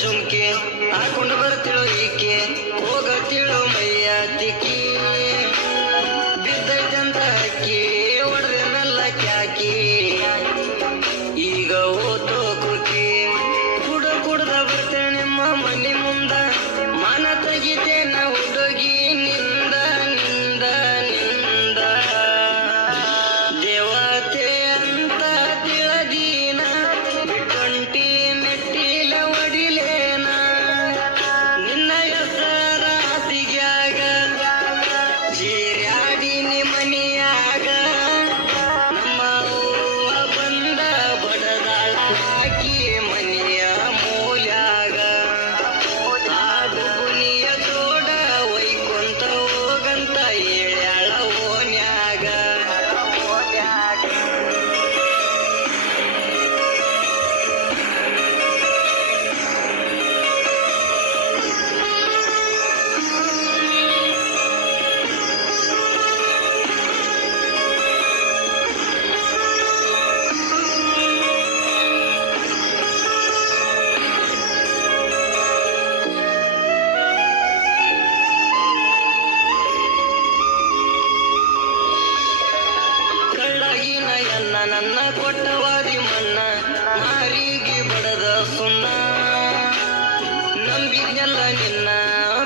ಜುಮ್ಕಿ ಹಾಕೊಂಡು ಬರ್ತಿಳು ಈಕೆ ಹೋಗತಿಳು ಮೈಯ ತಿಕ್ಕಿ ಬಿದ್ದೈತಂತ ಅಕ್ಕಿ ಹೊಡೆದೆನಲ್ಲ ಕ್ಯಾಕಿ ಈಗ ಓದೋ ಕುಕಿ ಕುಡ್ದ ಬರ್ತೇನೆ ನಿಮ್ಮ ಮನೆ ಮುಂದ ಮಾನ ತೆಗಿತೇನ ಹುಡುಗಿ ನಿಂದ ನಿಂದ ನಿಂದ ದೇವತೆ ಅಂತ ತಿಳದೀನ ಬಿಟ್ಟೊಂಟಿ ಮೆಟ್ಟಿಲ ಒಡಿಲೇನ ನಿನ್ನ ಹೆಸರ ಹಾಸಿಗ್ಯಾಗ ಜೀರ್ಯಾಡಿನಿ ಮನಿಯಾಗ ನಮ್ಮ ಅವ್ವ ಬಂದ ಬಡದಾಳ ಹಾಕಿ ಮನಿಯ ಮೂಲ್ಯಾಗ ಆ ಬುಗುನಿಯ ಜೋಡ ಒಯ್ಕೊಂತ ಹೋಗಂತ ಹೇಳ್ಯಾಳ ಓನ್ಯಾಗ ಕಳ್ಳಗಿನ ಎನ್ನ ನನ್ನ ಕೊಟ್ಟವಾದಿ ಮಣ್ಣ ಮಾರಿಗೆ ಬಡದ ಸುಣ್ಣ ನಂಬಿದ್ನೆಲ್ಲ ನಿನ್ನ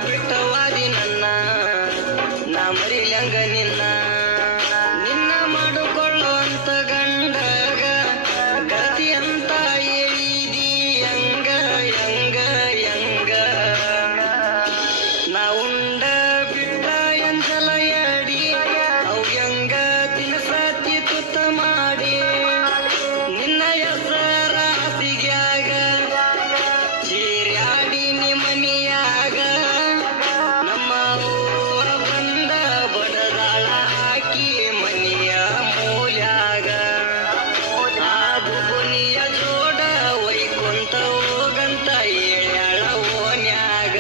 ಬಿಟ್ಟವಾದಿ ನನ್ನ ನಾ ಮರಿಲಂಗ ನಿನ್ನ ನಿನ್ನ ಮಾಡಿಕೊಳ್ಳುವಂತ ಗಂಡಗ ಗತಿ ಅಂತ ಹೇಳಿದಿ ಯಂಗ ಯಂಗ ಯಂಗ ನಾ ಉಂಡ ಬಿಟ್ಟ ಎಂಜಲ ಎಡಿ ಅವು ಯಂಗ ತಿನ್ಸತಿ ತುತ್ತ ಮಾಡಿ ನಿನ್ನ ಹೆಸರ ಹಾಸಿಗ್ಯಾಗ ಜೀರ್ಯಾಡಿನಿ ಮನಿಯಾಗ ನಮ್ಮ ಅವ್ವ ಬಂದ ಬಡದಾಳ ಹಾಕಿ ಮನಿಯ ಮೂಲ್ಯಾಗ ಆ ಬುಗುನಿಯ ಜೋಡ ಒಯ್ಕೊಂತ ಹೋಗಂತ ಹೇಳ್ಯಾಳ ಓನ್ಯಾಗ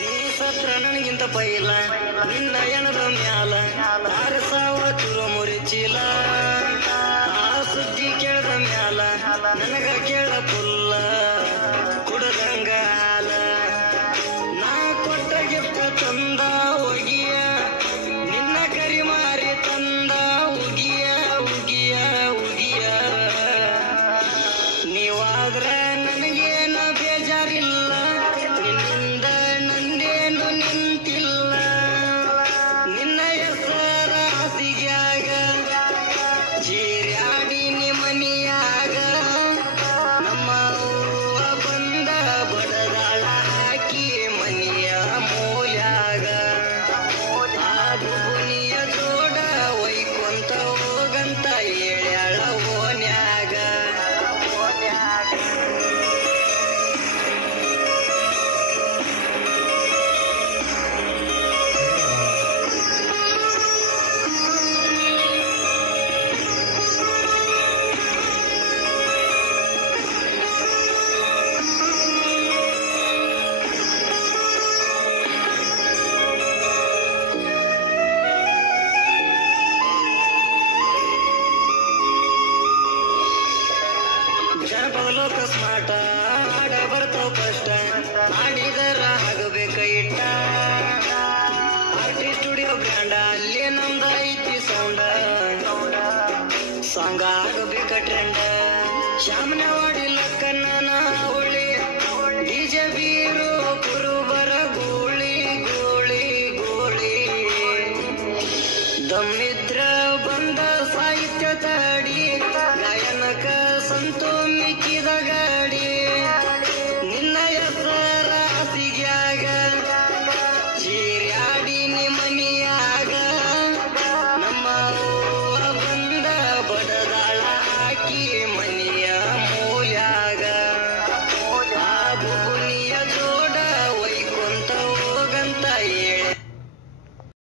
ನೀ ಸತ್ರ ನನಗಿಂತ ಪೈಲ ನಿನ್ನ ಎಣದ ಮ್ಯಾಲ ಆರಸಾವ ಚುರು ಮುರಿಚಿಲ ಆ ಸುದ್ದಿ ಕೇಳದ ಮ್ಯಾಲ ನನಗ ಕೇಳ ಪುಲ್ಲ ಕುಡದಂಗ ಹಾಲ ನಾ ಕೊಟ್ಟ ಗಿಫ್ಟ್ ತಂದ ಒಗಿಯ ನಿನ್ನ ಕರಿ ಮಾರಿ ತಂದ ಉಗಿಯ ಉಗಿಯ ಉಗಿಯ ನೀವಾದ್ರ ನನಗೇನ ಬೇಜಾರಿಲ್ಲ ನಿನ್ನಿಂದ ನಂದೇನು ನಿಂತಿಲ್ಲ ನಿನ್ನ ಹೆಸರ ಹಾಸಿಗ್ಯಾಗ ಜೀರ್ಯಾಡಿನಿ ಮನಿಯಾಗ ನಮ್ಮ ಅವ್ವ ಬಂದ ಬಡದಾಳ ಹಾಕಿ ಮನಿಯ ಮೂಲ್ಯಾಗ ಆ ಬುಗುನಿಯ ಜೋಡ ಒಯ್ಕೊಂತ ಹೋಗಂತ ಹೇಳ್ಯಾಳ ಓನ್ಯಾಗ ಜನಪದ ಲೋಕ ಸ್ಮಾಟ ಆಡ ಬರ್ತಾವ ಕಷ್ಟ ಆಡಿದರ ಆಗಬೇಕ ಇಟ್ಟ ಆರ್ಟಿ ಸ್ಟುಡಿಯೋ ಬ್ರ್ಯಾಂಡ ಅಲ್ಲೇ ನಮ್ದ ಐತಿ ಸೌಂಡ ಸಾಂಗ ಆಗಬೇಕ ಟ್ರೆಂಡ ಶಾಮನವಾಡಿ ಲಕ್ಕನ್ನ ಅವಳಿ ಡಿಜೆ ಬೀರು ಕುರುಬರ ಗೋಳಿ ಗೋಳಿ ಗೋಳಿ ದಮ್ಮಿದ್ದ